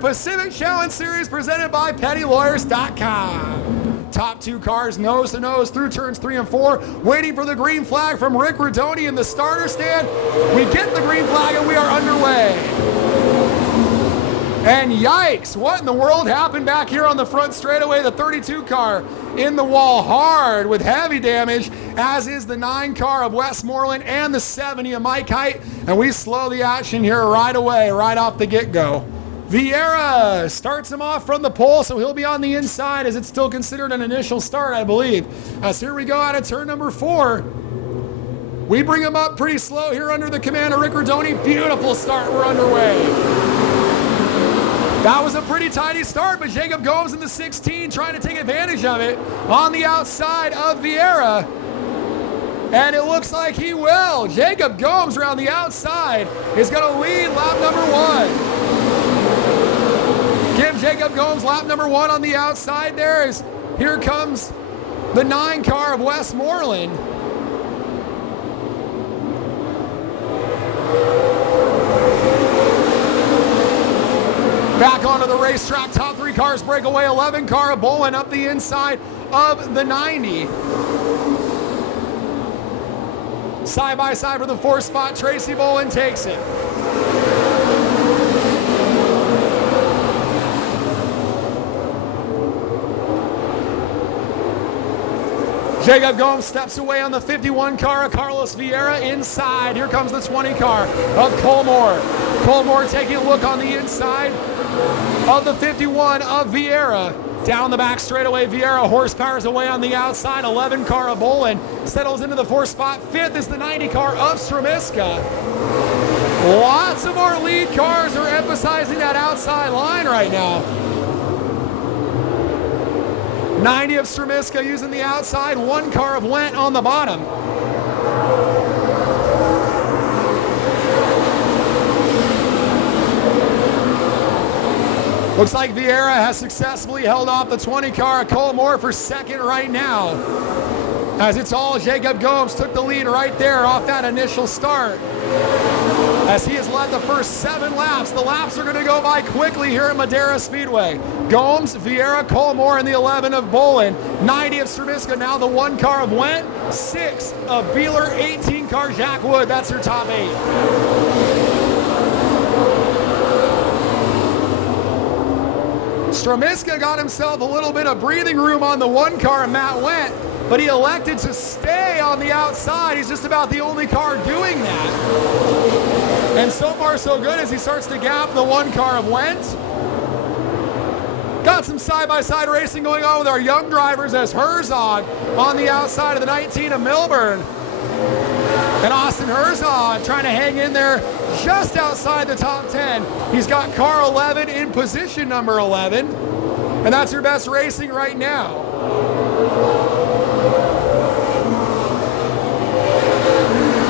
Pacific Challenge Series presented by PettyLawyers.com. Top 2 cars nose to nose through turns 3 and 4, waiting for the green flag from Rick Rodoni in the starter stand. We get the green flag and we are underway. And yikes, what in the world happened back here on the front straightaway? The 32 car in the wall hard with heavy damage, as is the 9 car of Westmoreland and the 70 of Mike Height. And we slow the action here right away, right off the get-go. Vieira starts him off from the pole, so he'll be on the inside as it's still considered an initial start, I believe. As here we go out of turn number 4. We bring him up pretty slow here under the command of Rick Rodoni. Beautiful start, we're underway. That was a pretty tidy start, but Jacob Gomes in the 16 trying to take advantage of it on the outside of Vieira. And it looks like he will. Jacob Gomes around the outside is going to lead lap number 1. Give Jacob Gomes lap number 1 on the outside there as here comes the 9 car of Westmoreland. Back onto the racetrack, top 3 cars break away, 11 car of Bolin up the inside of the 90. Side by side for the 4th spot, Tracy Bolin takes it. Jacob Gomes steps away on the 51 car of Carlos Vieira inside. Here comes the 20 car of Colmore. Colmore taking a look on the inside of the 51 of Vieira. Down the back straightaway, Vieira horsepowers away on the outside. 11 car of Bolin settles into the 4th spot. 5th is the 90 car of Stramiska. Lots of our lead cars are emphasizing that outside line right now. 90 of Stramiska using the outside. 1 car of Went on the bottom. Looks like Vieira has successfully held off the 20 car of Colmore for 2nd right now. As it's all Jacob Gomes took the lead right there off that initial start. As he has led the first 7 laps. The laps are going to go by quickly here at Madera Speedway. Gomes, Vieira, Colmore, and the 11 of Bolin. 90 of Stramiska, now the 1 car of Went. 6 of Beeler, 18 car Jack Wood. That's your top 8. Stramiska got himself a little bit of breathing room on the 1 car of Matt Went, but he elected to stay on the outside. He's just about the only car doing that. And so far so good as he starts to gap the 1 car of Went. Got some side-by-side racing going on with our young drivers as Herzog on the outside of the 19 of Milburn. And Austin Herzog trying to hang in there just outside the top 10. He's got car 11 in position number 11. And that's your best racing right now.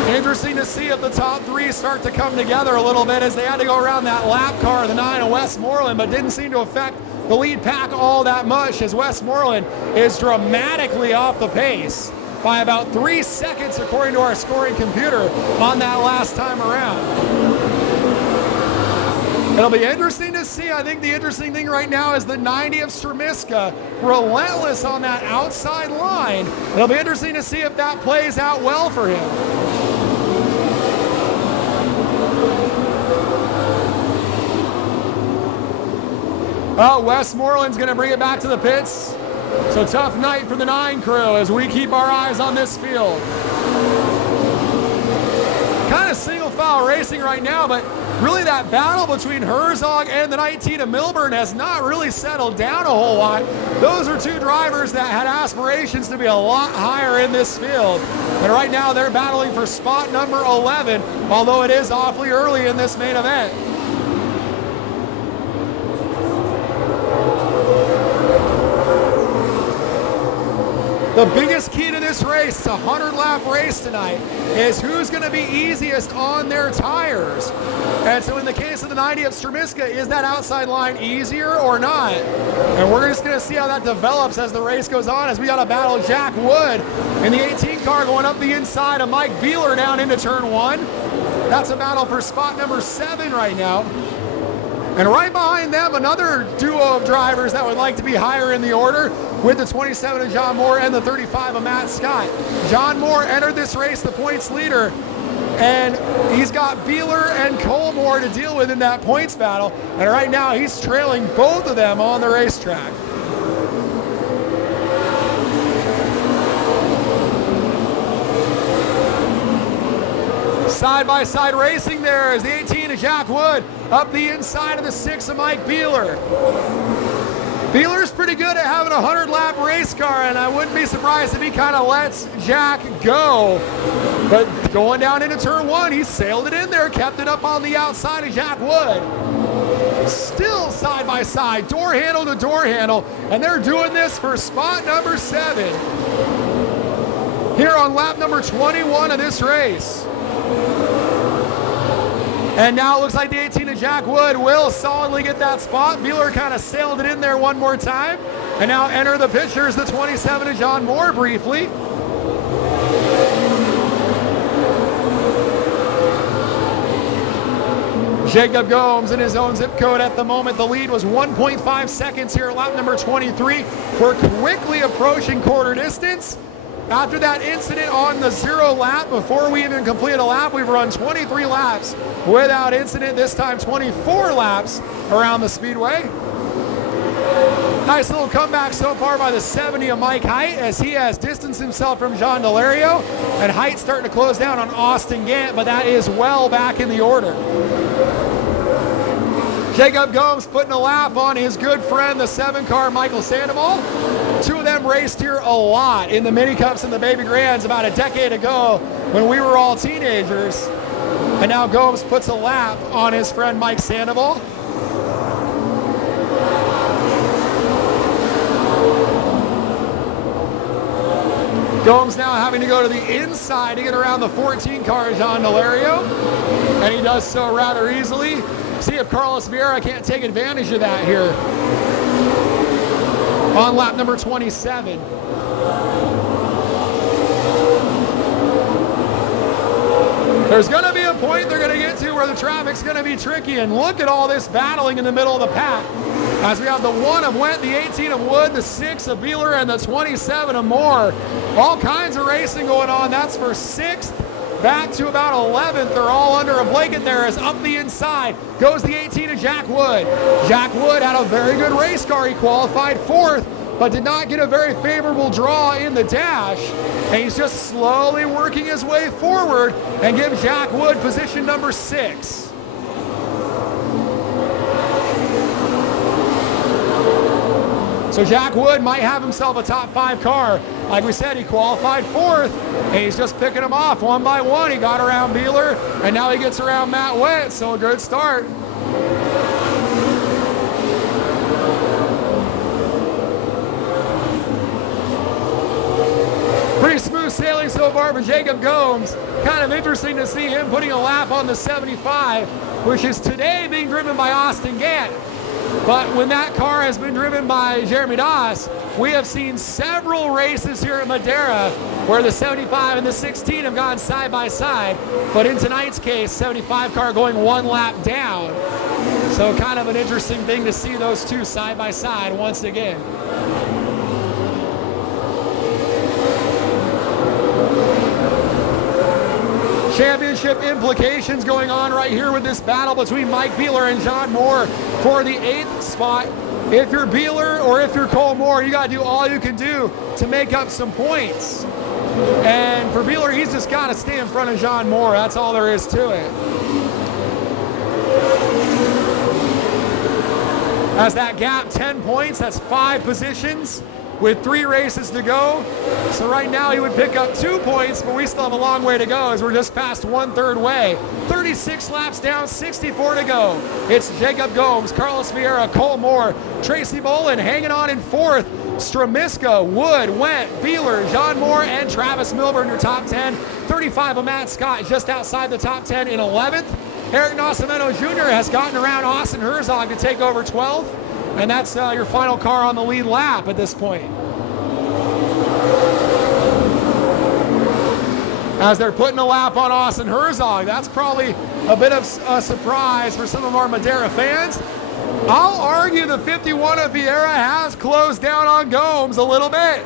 Interesting to see if the top 3 start to come together a little bit as they had to go around that lap car, the 9 of Westmoreland, but didn't seem to affect the lead pack all that much as Westmoreland is dramatically off the pace by about 3 seconds according to our scoring computer on that last time around. It'll be interesting to see. I think the interesting thing right now is the 90 of Stramiska, relentless on that outside line. It'll be interesting to see if that plays out well for him. Oh, Westmoreland's going to bring it back to the pits. So tough night for the 9 crew as we keep our eyes on this field. Kind of single file racing right now, but really that battle between Herzog and the 19 of Milburn has not really settled down a whole lot. Those are 2 drivers that had aspirations to be a lot higher in this field. And right now they're battling for spot number 11, although it is awfully early in this main event. The biggest key to this race, it's a 100-lap race tonight, is who's going to be easiest on their tires. And so in the case of the 90 of Stramiska, is that outside line easier or not? And we're just going to see how that develops as the race goes on, as we got to battle Jack Wood in the 18 car going up the inside of Mike Beeler down into turn 1. That's a battle for spot number 7 right now. And right behind them, another duo of drivers that would like to be higher in the order with the 27 of John Moore and the 35 of Matt Scott. John Moore entered this race the points leader, and he's got Vieira and Colmore to deal with in that points battle. And right now, he's trailing both of them on the racetrack. Side-by-side racing there is the 18 of Jack Wood up the inside of the 6 of Mike Vieira. Vieira's pretty good at having a 100-lap race car, and I wouldn't be surprised if he kind of lets Jack go. But going down into turn 1, he sailed it in there, kept it up on the outside of Jack Wood. Still side-by-side, door handle to door handle, and they're doing this for spot number 7 here on lap number 21 of this race. And now it looks like the 18 of Jack Wood will solidly get that spot. Vieira kind of sailed it in there one more time. And now enter the pictures, the 27 of John Moore briefly. Jacob Gomes in his own zip code at the moment. The lead was 1.5 seconds here at lap number 23. We're quickly approaching quarter distance. After that incident on the 0 lap, before we even completed a lap, we've run 23 laps without incident, this time 24 laps around the speedway. Nice little comeback so far by the 70 of Mike Height as he has distanced himself from John Delario, and Height starting to close down on Austin Gant, but that is well back in the order. Jacob Gomes putting a lap on his good friend, the 7 car Michael Sandoval. Two of them raced here a lot in the mini cups and the baby grands about a decade ago when we were all teenagers. And now Gomes puts a lap on his friend Mike Sandoval. Gomes now having to go to the inside to get around the 14 car John Delario, and he does so rather easily. See if Carlos Vieira can't take advantage of that here on lap number 27. There's going to be a point they're going to get to where the traffic's going to be tricky, and look at all this battling in the middle of the pack as we have the 1 of Went, the 18 of Wood, the 6 of Vieira, and the 27 of Moore. All kinds of racing going on. That's for 6th. Back to about 11th. They're all under a blanket there as up the inside goes the 18 of Jack Wood. Jack Wood had a very good race car. He qualified 4th, but did not get a very favorable draw in the dash. And he's just slowly working his way forward and gives Jack Wood position number 6. So Jack Wood might have himself a top 5 car. Like we said, he qualified 4th, and he's just picking them off one by one. He got around Vieira, and now he gets around Matt Went, so a good start. Pretty smooth sailing so far for Jacob Gomes. Kind of interesting to see him putting a lap on the 75, which is today being driven by Austin Gant. But when that car has been driven by Jeremy Doss, we have seen several races here at Madera where the 75 and the 16 have gone side by side. But in tonight's case, 75 car going 1 lap down. So kind of an interesting thing to see those two side by side once again. Championship implications going on right here with this battle between Mike Vieira and John Moore for the 8th spot. If you're Vieira or if you're Cole Moore, you got to do all you can do to make up some points. And for Vieira, he's just got to stay in front of John Moore. That's all there is to it. As that gap, 10 points, that's 5 positions with 3 races to go. So right now he would pick up 2 points, but we still have a long way to go as we're just past 1/3 way. 36 laps down, 64 to go. It's Jacob Gomes, Carlos Vieira, Cole Moore, Tracy Bolin hanging on in 4th. Stramiska, Wood, Went, Vieira, John Moore, and Travis Milburn, your top 10. 35 of Matt Scott just outside the top 10 in 11th. Eric Nascimento Jr. has gotten around Austin Herzog to take over 12th. And that's your final car on the lead lap at this point. As they're putting a lap on Austin Herzog, that's probably a bit of a surprise for some of our Madera fans. I'll argue the 51 of Vieira has closed down on Gomes a little bit.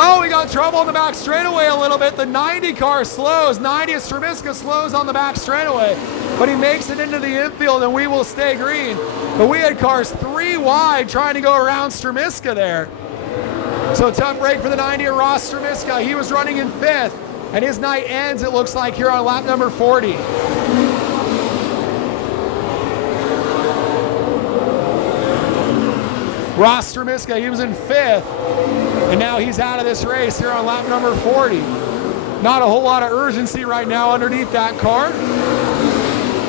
Oh, we got trouble on the back straightaway a little bit. The 90 car slows. 90 of Stremiska slows on the back straightaway, but he makes it into the infield and we will stay green. But we had cars 3 wide trying to go around Stremiska there. So tough break for the 90 of Ross Stremiska. He was running in 5th, and his night ends, it looks like, here on lap number 40. Ross Stremiska, he was in 5th, and now he's out of this race here on lap number 40. Not a whole lot of urgency right now underneath that car.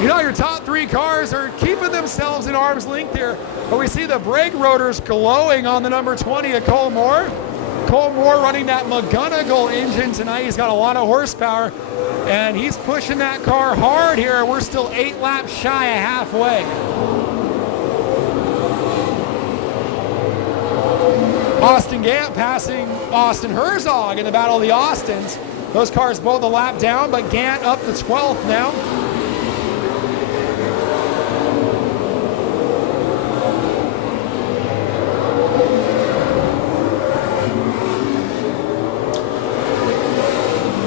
You know, your top 3 cars are keeping themselves in arm's length here, but we see the brake rotors glowing on the number 20 of Cole Moore. Cole Moore running that McGonagall engine tonight. He's got a lot of horsepower, and he's pushing that car hard here. We're still 8 laps shy of halfway. Austin Gant passing Austin Herzog in the Battle of the Austins. Those cars both a lap down, but Gant up to 12th now.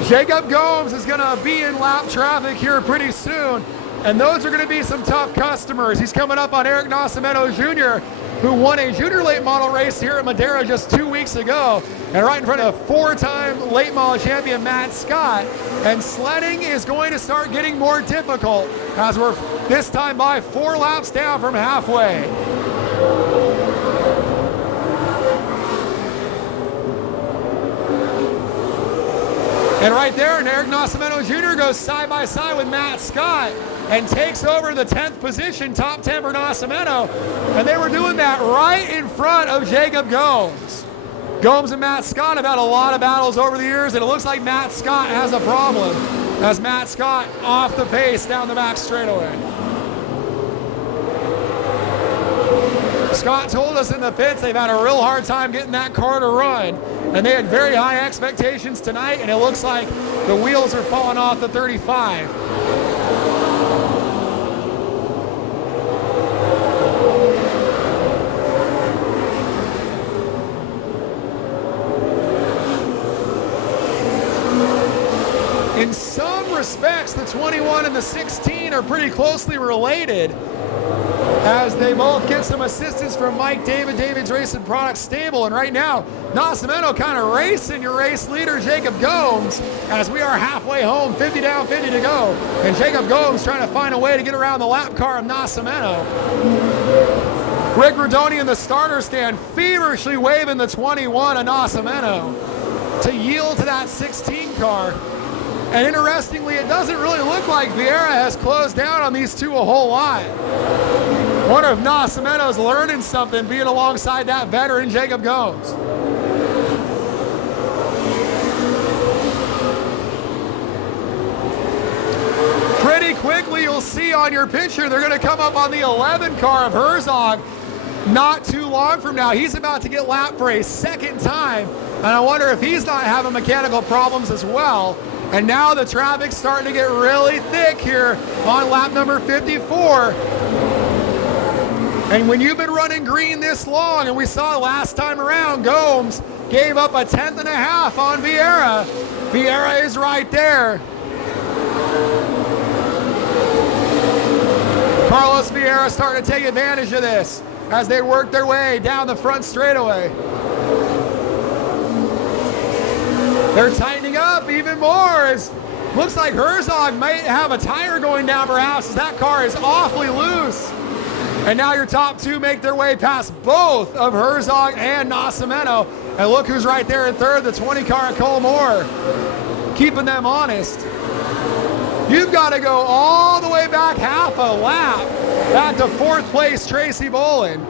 Jacob Gomes is going to be in lap traffic here pretty soon, and those are going to be some tough customers. He's coming up on Eric Nascimento Jr., who won a junior late model race here at Madera just 2 weeks ago, and right in front of 4-time late model champion Matt Scott. And sledding is going to start getting more difficult as we're this time by 4 laps down from halfway. And right there, and Eric Nascimento Jr. goes side by side with Matt Scott and takes over the 10th position, top 10 for Nascimento. And they were doing that right in front of Jacob Gomes. Gomes and Matt Scott have had a lot of battles over the years, and it looks like Matt Scott has a problem as Matt Scott off the pace down the back straightaway. Scott told us in the pits they've had a real hard time getting that car to run, and they had very high expectations tonight, and it looks like the wheels are falling off the 35. In some respects, the 21 and the 16 are pretty closely related, as they both get some assistance from Mike David's Racing Products stable. And right now, Nascimento kind of racing your race leader, Jacob Gomes, as we are halfway home, 50 down, 50 to go. And Jacob Gomes trying to find a way to get around the lap car of Nascimento. Rick Rodoni in the starter stand feverishly waving the 21 of Nascimento to yield to that 16 car. And interestingly, it doesn't really look like Vieira has closed down on these two a whole lot. Wonder if Nascimento's learning something being alongside that veteran Jacob Gomes. Pretty quickly, you'll see on your picture, they're going to come up on the 11 car of Herzog not too long from now. He's about to get lapped for a second time, and I wonder if he's not having mechanical problems as well. And now the traffic's starting to get really thick here on lap number 54. And when you've been running green this long, and we saw last time around, Gomes gave up a 10th and a half on Vieira. Vieira is right there. Carlos Vieira starting to take advantage of this as they work their way down the front straightaway. They're tightening up even more. As looks like Herzog might have a tire going down perhaps, as that car is awfully loose. And now your top two make their way past both of Herzog and Nascimento. And look who's right there in third, the 20 car of Cole Moore, keeping them honest. You've got to go all the way back half a lap back to 4th place Tracy Bolin.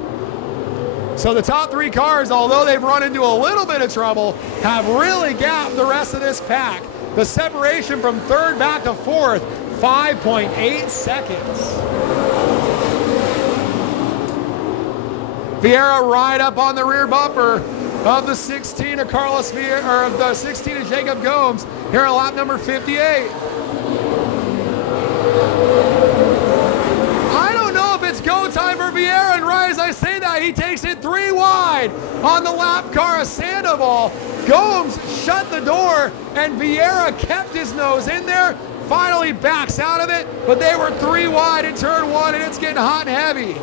So the top 3 cars, although they've run into a little bit of trouble, have really gapped the rest of this pack. The separation from 3rd back to 4th, 5.8 seconds. Vieira right up on the rear bumper of the 16 of Carlos Vieira, or of the 16 of Jacob Gomes here on lap number 58. I don't know if it's go time for Vieira wide on the lap car of Sandoval. Gomes shut the door, and Vieira kept his nose in there, finally backs out of it, but they were 3 wide in turn 1, and it's getting hot and heavy.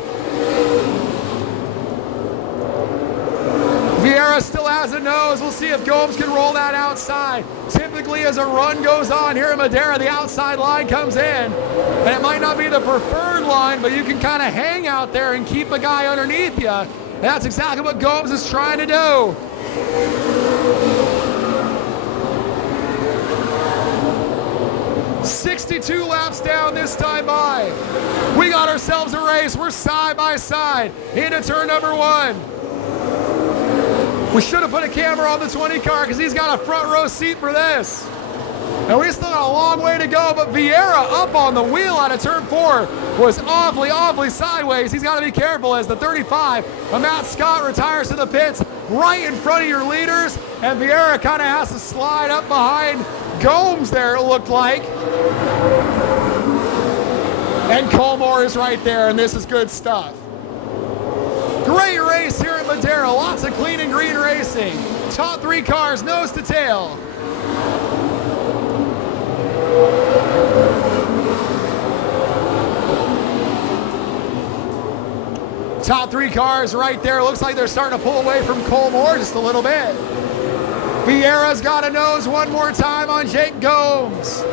Vieira still has a nose. We'll see if Gomes can roll that outside. Typically, as a run goes on here in Madera, the outside line comes in. And it might not be the preferred line, but you can kind of hang out there and keep a guy underneath you. And that's exactly what Gomes is trying to do. "62 laps down this time by. We got ourselves a race. We're side by side into turn number 1. We should have put a camera on the 20 car because he's got a front row seat for this. And we still got a long way to go, but Vieira up on the wheel out of turn 4 was awfully sideways. He's got to be careful as the 35 of Matt Scott retires to the pits right in front of your leaders, and Vieira kind of has to slide up behind Gomes there, it looked like. And Colmore is right there, and this is good stuff. Great race here at Madera. Lots of clean and green racing. Top 3 cars, nose to tail. Top 3 cars right there. Looks like they're starting to pull away from Colmore just a little bit. Vieira's got a nose one more time on Jake Gomes.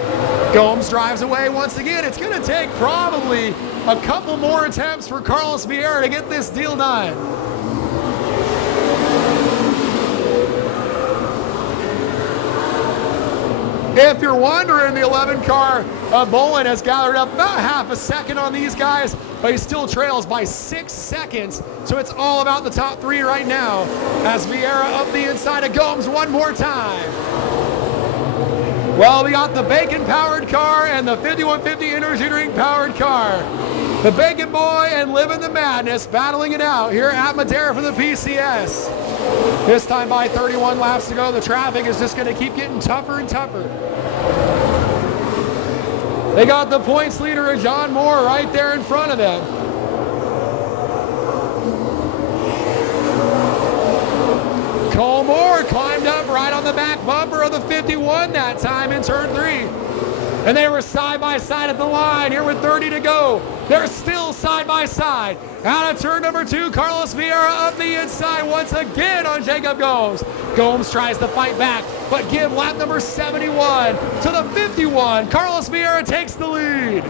Gomes drives away once again. It's going to take probably a couple more attempts for Carlos Vieira to get this deal done. If you're wondering, the 11 car of Bolin has gathered up about half a second on these guys, but he still trails by 6 seconds. So it's all about the top 3 right now as Vieira up the inside of Gomes one more time. Well, we got the bacon-powered car and the 5150 energy drink-powered car. The Bacon Boy and Living the Madness battling it out here at Madera for the PCS. This time by 31 laps to go. The traffic is just going to keep getting tougher and tougher. They got the points leader of John Moore right there in front of them. Cole Moore climbed up right on the back bumper of the 51 that time in turn 3. And they were side by side at the line here with 30 to go. They're still side by side. Out of turn number 2, Carlos Vieira up the inside once again on Jacob Gomes. Gomes tries to fight back, but give lap number 71 to the 51. Carlos Vieira takes the lead.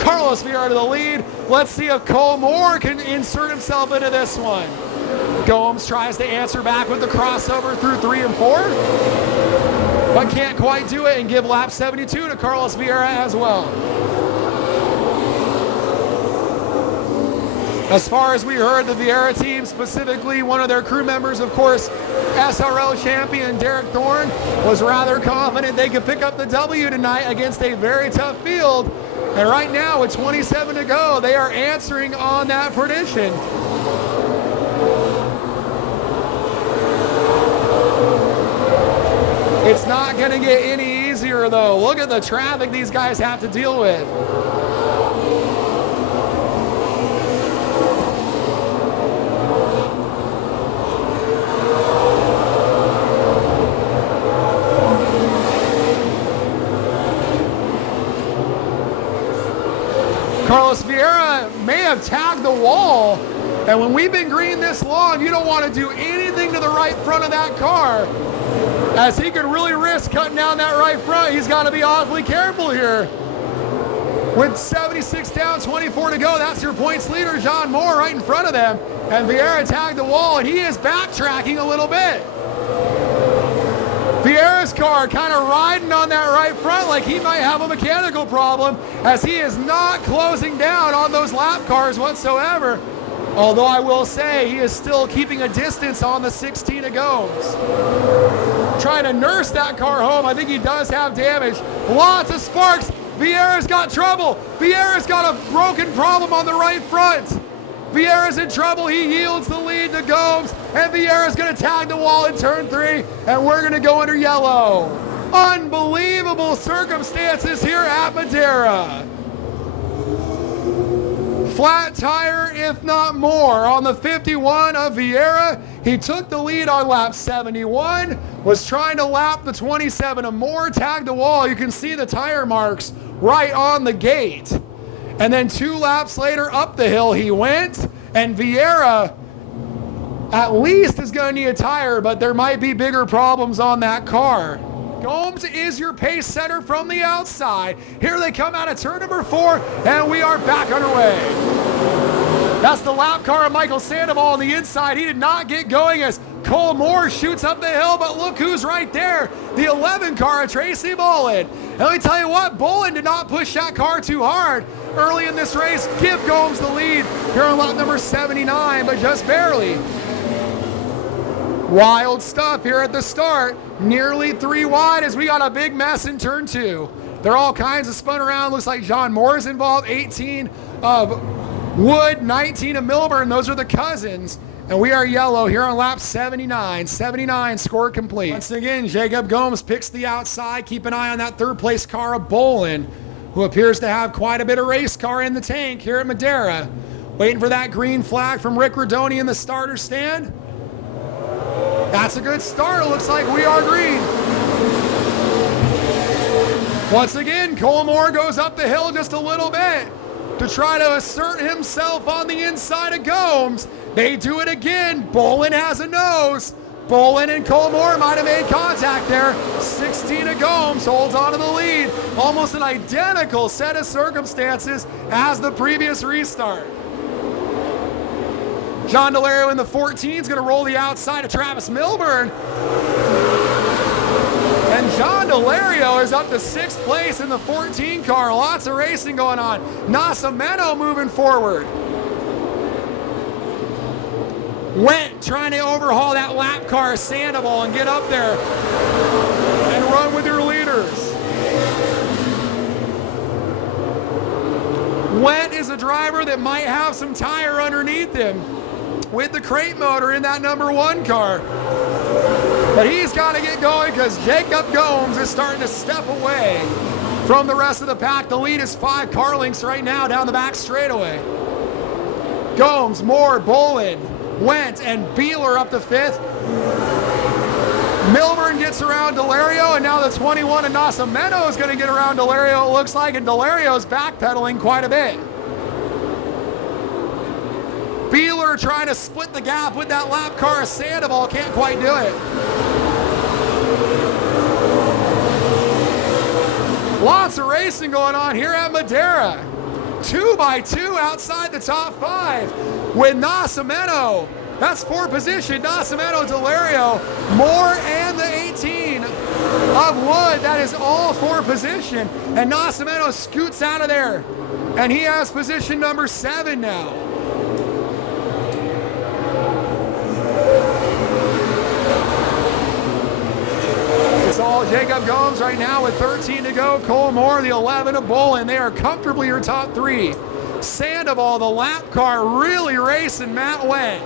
Carlos Vieira to the lead. Let's see if Cole Moore can insert himself into this one. Gomes tries to answer back with the crossover through 3 and 4, but can't quite do it and give lap 72 to Carlos Vieira as well. As far as we heard, the Vieira team, specifically one of their crew members, of course, SRL champion Derek Thorne, was rather confident they could pick up the W tonight against a very tough field. And right now, with 27 to go, they are answering on that prediction. It's not going to get any easier, though. Look at the traffic these guys have to deal with. Carlos Vieira may have tagged the wall, and when we've been green this long, you don't want to do anything to the right front of that car, as he could really risk cutting down that right front. He's got to be awfully careful here. With 76 down, 24 to go, that's your points leader, John Moore, right in front of them. And Vieira tagged the wall, and he is backtracking a little bit. Vieira's car kind of riding on that right front like he might have a mechanical problem, as he is not closing down on those lap cars whatsoever. Although I will say he is still keeping a distance on the 16 of Gomes. Trying to nurse that car home. I think he does have damage. Lots of sparks. Vieira's got trouble. Vieira's got a broken problem on the right front. Vieira's in trouble. He yields the lead to Gomes, and Vieira's going to tag the wall in turn 3, and we're going to go under yellow. Unbelievable circumstances here at Madera. Flat tire, if not more, on the 51 of Vieira. He took the lead on lap 71, was trying to lap the 27 of Moore, tagged the wall. You can see the tire marks right on the gate. And then 2 laps later, up the hill he went, and Vieira at least is going to need a tire, but there might be bigger problems on that car. Gomes is your pace setter from the outside. Here they come out of turn number 4, and we are back underway. That's the lap car of Michael Sandoval on the inside. He did not get going as Cole Moore shoots up the hill, but look who's right there. The 11 car of Tracy Bolin. And let me tell you what, Bolin did not push that car too hard early in this race. Give Gomes the lead here on lap number 79, but just barely. Wild stuff here at the start. Nearly 3 wide as we got a big mess in turn 2. There are all kinds of spun around. Looks like John Moore is involved. 18 of Wood, 19 of Milburn. Those are the cousins. And we are yellow here on lap 79. 79 score complete. Once again, Jacob Gomes picks the outside. Keep an eye on that 3rd place car of Bolin, who appears to have quite a bit of race car in the tank here at Madera. Waiting for that green flag from Rick Rodoni in the starter stand. That's a good start. It looks like we are green. Once again, Cole Moore goes up the hill just a little bit to try to assert himself on the inside of Gomes. They do it again. Bolin has a nose. Bolin and Cole Moore might have made contact there. 16 of Gomes holds on to the lead. Almost an identical set of circumstances as the previous restart. John Delario in the 14 is going to roll the outside of Travis Milburn. And John Delario is up to 6th place in the 14 car. Lots of racing going on. Nascimento moving forward. Went trying to overhaul that lap car of Sandoval and get up there and run with your leaders. Went is a driver that might have some tire underneath him with the crate motor in that number 1 car. But he's got to get going because Jacob Gomes is starting to step away from the rest of the pack. The lead is 5 car lengths right now down the back straightaway. Gomes, Moore, Bolin, Went, and Beeler up to 5th. Milburn gets around Delario, and now the 21 of Nascimento is going to get around Delario, it looks like, and Delario's backpedaling quite a bit. Beeler trying to split the gap with that lap car of Sandoval, can't quite do it. Lots of racing going on here at Madera. 2 by 2 outside the top 5 with Nascimento. That's 4 position. Nascimento, Delario, Moore, and the 18 of Wood. That is all 4 position. And Nascimento scoots out of there. And he has position number 7 now. It's all Jacob Gomes right now with 13 to go. Cole Moore, the 11 of Bolin. They are comfortably your top 3. Sandoval, the lap car, really racing Matt Went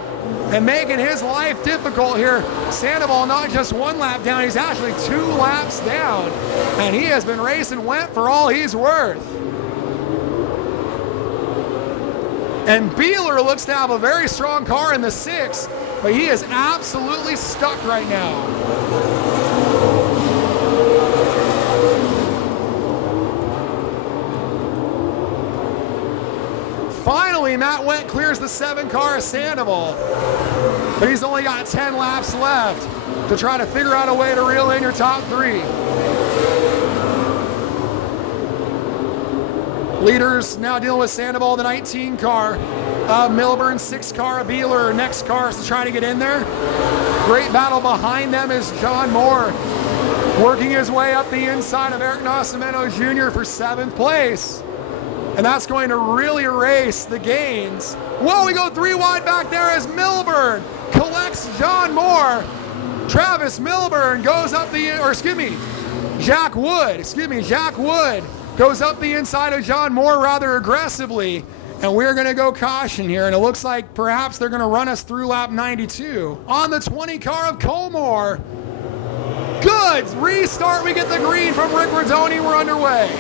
and making his life difficult here. Sandoval not just 1 lap down, he's actually 2 laps down. And he has been racing Went for all he's worth. And Beeler looks to have a very strong car in the 6, but he is absolutely stuck right now. Finally, Matt Went clears the 7 car of Sandoval, but he's only got 10 laps left to try to figure out a way to reel in your top 3. Leaders now dealing with Sandoval, the 19 car, Milburn, 6 car, Beeler, next cars to try to get in there. Great battle behind them is John Moore working his way up the inside of Eric Nascimento Jr. for 7th place. And that's going to really erase the gains. Whoa, we go 3 wide back there as Milburn collects John Moore. Travis Milburn goes up Jack Wood goes up the inside of John Moore rather aggressively. And we're going to go caution here. And it looks like perhaps they're going to run us through lap 92. On the 20 car of Cole Moore. Good restart. We get the green from Rick Rodoni. We're underway.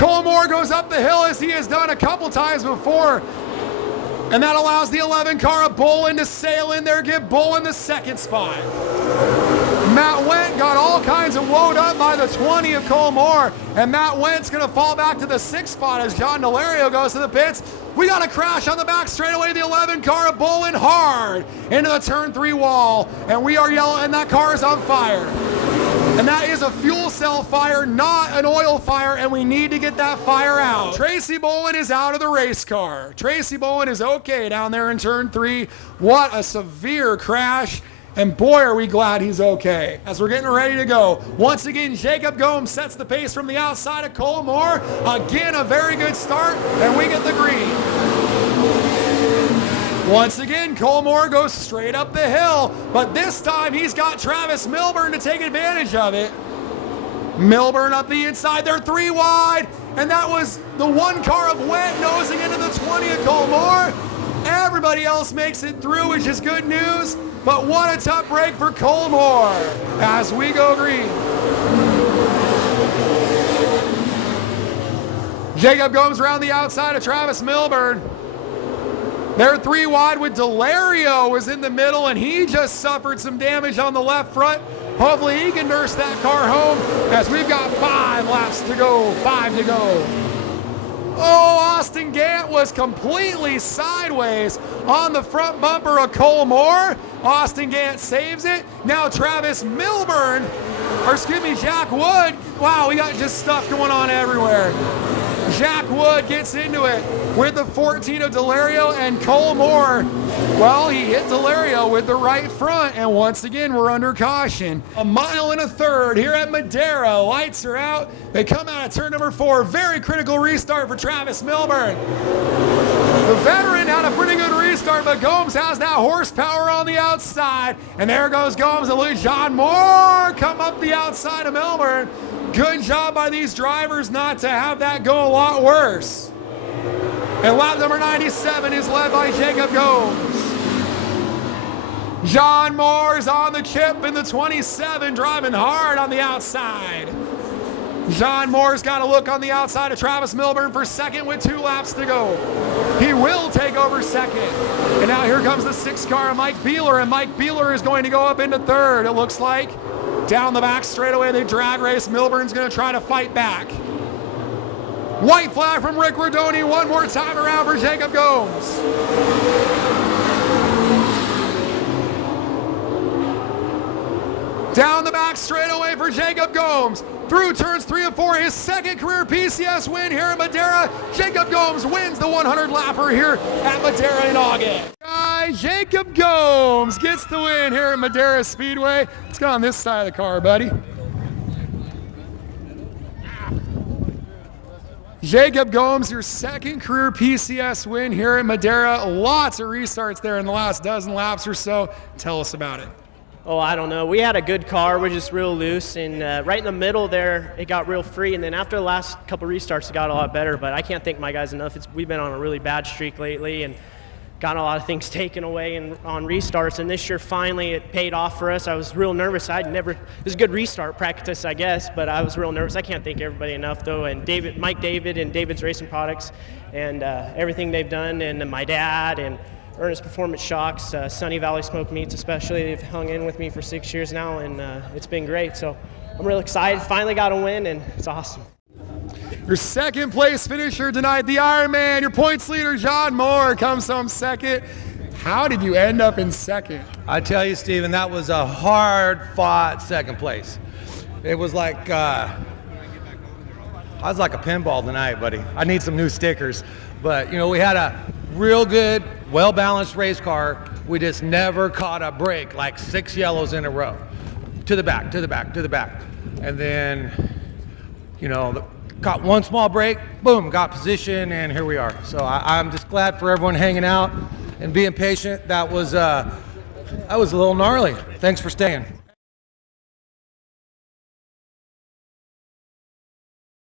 Cole Moore goes up the hill as he has done a couple times before. And that allows the 11 car of Bolin to sail in there, give Bolin the second spot. Matt Went got all kinds of woed up by the 20 of Cole Moore, and Matt Went's gonna fall back to the 6th spot as John Delario goes to the pits. We got a crash on the back straightaway, the 11 car of Bolin hard into the turn 3 wall, and we are yelling, and that car is on fire. And that is a fuel cell fire, not an oil fire, and we need to get that fire out. Tracy Bolin is out of the race car. Tracy Bolin is okay down there in turn 3. What a severe crash. And boy, are we glad he's okay. As we're getting ready to go, once again, Jacob Gomes sets the pace from the outside of Cole Moore. Again, a very good start, and we get the green. Once again, Cole Moore goes straight up the hill, but this time he's got Travis Milburn to take advantage of it. Milburn up the inside, they're 3 wide, and that was the 1 car of Went nosing into the 20 of Cole Moore. Everybody else makes it through, which is good news, but what a tough break for Cole Moore as we go green. Jacob Gomes around the outside of Travis Milburn. They're 3 wide with Delario was in the middle, and he just suffered some damage on the left front. Hopefully he can nurse that car home as we've got 5 laps to go, 5 to go. Oh, Austin Gant was completely sideways on the front bumper of Cole Moore. Austin Gant saves it. Now Travis Milburn, or excuse me, Jack Wood. Wow, we got just stuff going on everywhere. Jack Wood gets into it with the 14 of Delario, and Cole Moore, well, he hit Delario with the right front, and once again, we're under caution. 1.3 miles here at Madera. Lights are out. They come out of turn number 4. Very critical restart for Travis Milburn. The veteran had a pretty good restart, but Gomes has that horsepower on the outside, and there goes Gomes, and look, John Moore come up the outside of Milburn. Good job by these drivers not to have that go a lot worse. And lap number 97 is led by Jacob Gomes. John Moore's on the chip in the 27, driving hard on the outside. John Moore's got a look on the outside of Travis Milburn for second with 2 laps to go. He will take over second. And now here comes the 6 car of Mike Beeler, and Mike Beeler is going to go up into 3rd, it looks like. Down the back straightaway, they drag race. Milburn's going to try to fight back. White flag from Rick Rodoni. One more time around for Jacob Gomes. Down the back straightaway for Jacob Gomes. Through turns 3 and 4, his second career PCS win here at Madera. Jacob Gomes wins the 100-lapper here at Madera in August. Jacob Gomes gets the win here at Madera Speedway. Let's go on this side of the car, buddy. Jacob Gomes, your second career PCS win here at Madera. Lots of restarts there in the last dozen laps or so. Tell us about it. Oh, I don't know. We had a good car. We're just real loose, and right in the middle there, it got real free. And then after the last couple restarts, it got a lot better. But I can't thank my guys enough. We've been on a really bad streak lately, and got a lot of things taken away on restarts. And this year, finally, it paid off for us. I was real nervous. It was a good restart practice, I guess, but I was real nervous. I can't thank everybody enough, though. And Mike David and David's Racing Products, and everything they've done, and my dad, and Ernest Performance Shocks, Sunny Valley Smoke Meats especially. They've hung in with me for 6 years now, and it's been great. So I'm really excited. Finally got a win, and it's awesome. Your second place finisher tonight, the Ironman, your points leader, John Moore, comes home second. How did you end up in second? I tell you, Steven, that was a hard-fought second place. It was like, I was like a pinball tonight, buddy. I need some new stickers. But, you know, we had a real good, well-balanced race car. We just never caught a break, like 6 yellows in a row. To the back, to the back, to the back. And then, you know, caught one small break, boom, got position, and here we are. So I'm just glad for everyone hanging out and being patient. That was a little gnarly. Thanks for staying.